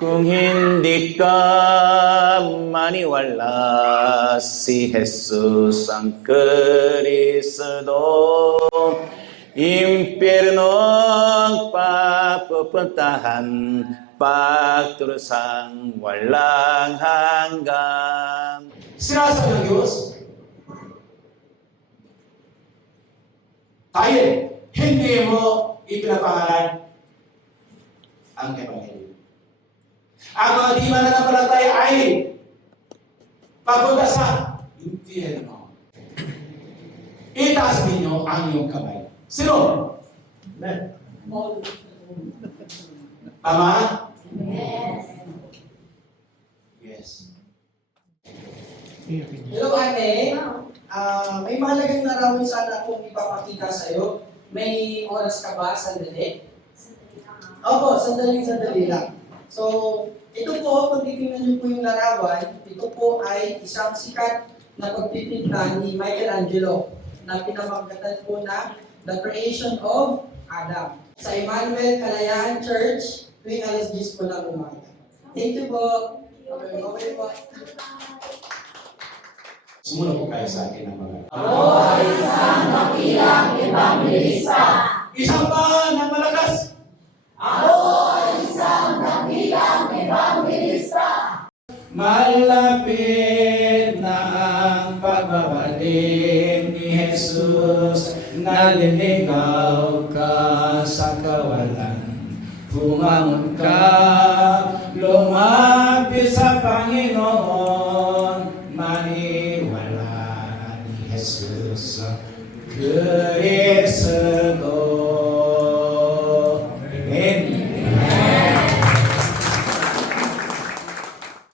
Kung hindi ka maniwala, si Jesus ang Kristo, impyerno ang papupuntahan, pagturusang walang hanggan. Sinasabi ng Diyos, tayo, hindi mo ipinapangalan ang Ebanghelyo. Ang mga di mananampalataya ay papunta sa impyerno. Itaas ninyo ang iyong kamay. Sino? Amen. Tama? Yes. Yes. Hello ate, may mahalagang larawan sana akong ipapakita sa'yo. May oras ka ba? Sandali? Opo, sandali lang. So, ito po, kung titingnan niyo po yung larawan, ito po ay isang sikat na pagpipinta ni Michelangelo na pinamagatan po na The Creation of Adam sa Emmanuel Kalayaan Church tuwing alas 10 po ng umaga. Thank you po. Okay po. Sumunod po kayo sa akin ng mga. Ako isang dakilang evangelista. Isang pa ng malakas. Ako isang dakilang evangelista. Malapit na ang pagbabalik ni Jesus, naliligaw ka sa kawalan. Humangon ka, lumapit sa Panginoon, maniwala ni Jesus ang Kristo.